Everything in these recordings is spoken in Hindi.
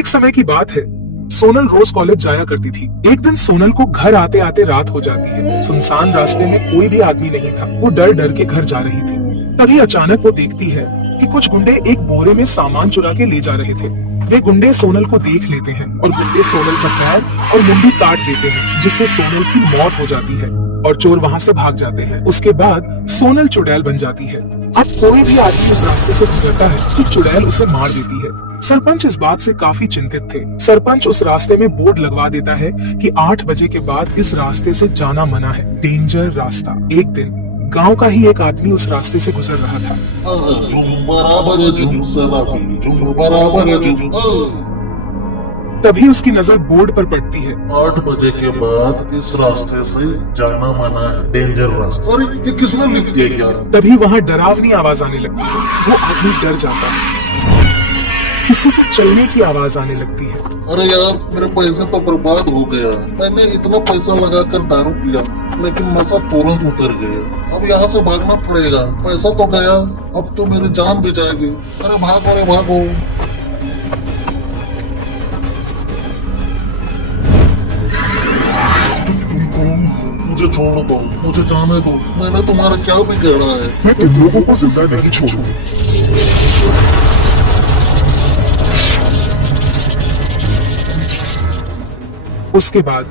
एक समय की बात है, सोनल रोज कॉलेज जाया करती थी। एक दिन सोनल को घर आते आते रात हो जाती है। सुनसान रास्ते में कोई भी आदमी नहीं था। वो डर डर के घर जा रही थी। तभी अचानक वो देखती है कि कुछ गुंडे एक बोरे में सामान चुरा के ले जा रहे थे। वे गुंडे सोनल को देख लेते हैं और गुंडे सोनल का पैर और मुंडी काट देते हैं, जिससे सोनल की मौत हो जाती है और चोर वहाँ से भाग जाते हैं। उसके बाद सोनल चुड़ैल बन जाती है। अब कोई भी आदमी उस रास्ते से गुजरता है तो चुड़ैल उसे मार देती है। सरपंच इस बात से काफी चिंतित थे। सरपंच उस रास्ते में बोर्ड लगवा देता है कि 8 बजे के बाद इस रास्ते से जाना मना है, डेंजर रास्ता। एक दिन गांव का ही एक आदमी उस रास्ते से गुजर रहा था। तभी उसकी नजर बोर्ड पर पड़ती है। 8 बजे के बाद इस रास्ते से जाना मना है, डेंजर रास्ता। अरे ये किसने लिख दिया क्या? तभी वहाँ डरावनी आवाज आने लगती है। वो आदमी डर जाता है। किसी के चलने की आवाज आने लगती है। अरे यार, मेरे पैसे तो बर्बाद हो गया। मैंने इतना पैसा लगाकर दारू पिया, लेकिन नशा तुरंत उतर गया। अब यहाँ से भागना पड़ेगा। पैसा तो गया, अब तो मेरी जान भी जाएगी। अरे भागो रे भागो। मुझे छोड़ दो, मुझे जाने दो। मैंने तुम्हारा क्या बिगाड़ा है? मैं तुम लोगों को जिंदा नहीं छोड़ूंगी। उसके बाद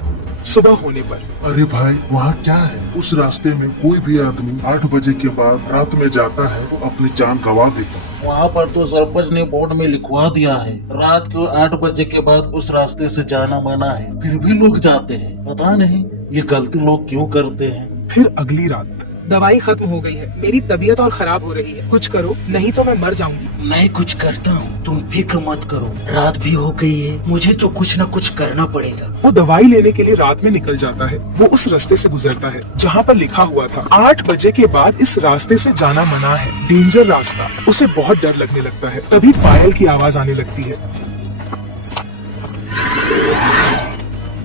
सुबह होने पर, अरे भाई, वहाँ क्या है? उस रास्ते में कोई भी आदमी 8 बजे के बाद रात में जाता है तो अपनी जान गंवा देता है। वहाँ पर तो सरपंच ने बोर्ड में लिखवा दिया है, रात को 8 बजे के बाद उस रास्ते से जाना मना है। फिर भी लोग जाते हैं। पता नहीं ये गलती लोग क्यों करते हैं। फिर अगली रात, दवाई खत्म हो गई है, मेरी तबीयत और खराब हो रही है, कुछ करो नहीं तो मैं मर जाऊंगी। मैं कुछ करता हूँ, तुम फिक्र मत करो। रात भी हो गई है, मुझे तो कुछ न कुछ करना पड़ेगा। वो दवाई लेने के लिए रात में निकल जाता है। वो उस रास्ते से गुजरता है जहाँ पर लिखा हुआ था 8 बजे के बाद इस रास्ते से जाना मना है, डेंजर रास्ता। उसे बहुत डर लगने लगता है। तभी पायल की आवाज आने लगती है।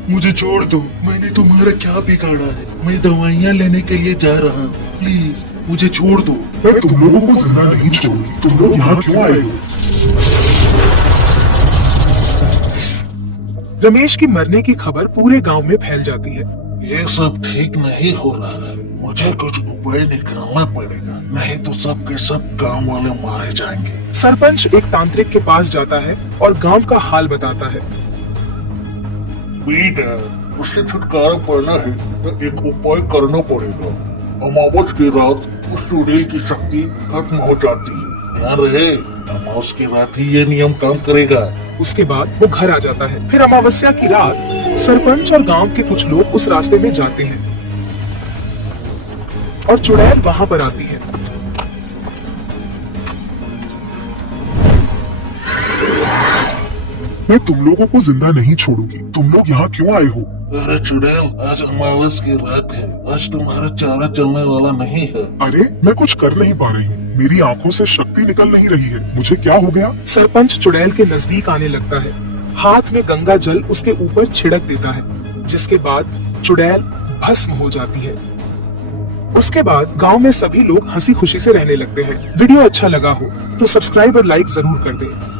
मुझे छोड़ दो, मैंने तुम्हारा क्या बिगाड़ा है? मैं दवाइयाँ लेने के लिए जा रहा हूँ, प्लीज मुझे छोड़ दो। मैं तुम लोगों को जिंदा नहीं छोड़ूंगी। तुम लोग यहाँ क्यों आए हो? रमेश की मरने की खबर पूरे गांव में फैल जाती है। ये सब ठीक नहीं हो रहा है। मुझे कुछ उपाय निकालना पड़ेगा, नहीं तो सब के सब गांव वाले मारे जाएंगे। सरपंच एक तांत्रिक के पास जाता है और गांव का हाल बताता है। बेटा, उससे छुटकारा पाना है तो एक उपाय करना पड़ेगा। अमावस की रात उस चुड़ैल की शक्ति खत्म हो जाती है। ध्यान रहे, अमावस की रात ही ये नियम काम करेगा। उसके बाद वो घर आ जाता है। फिर अमावस्या की रात सरपंच और गांव के कुछ लोग उस रास्ते में जाते हैं और चुड़ैल वहां पर आती है। मैं तुम लोगों को जिंदा नहीं छोड़ूंगी। तुम लोग यहाँ क्यों आए हो? अरे चुड़ैल, आज अमावस की रात है। आज तुम्हारा चारा चलने वाला नहीं है। अरे मैं कुछ कर नहीं पा रही हूँ। मेरी आंखों से शक्ति निकल नहीं रही है। मुझे क्या हो गया? सरपंच चुड़ैल के नजदीक आने लगता है। हाथ में गंगा जल उसके ऊपर छिड़क देता है, जिसके बाद चुड़ैल भस्म हो जाती है। उसके बाद गांव में सभी लोग हंसी खुशी से रहने लगते हैं। वीडियो अच्छा लगा हो तो सब्सक्राइब और लाइक जरूर कर दें।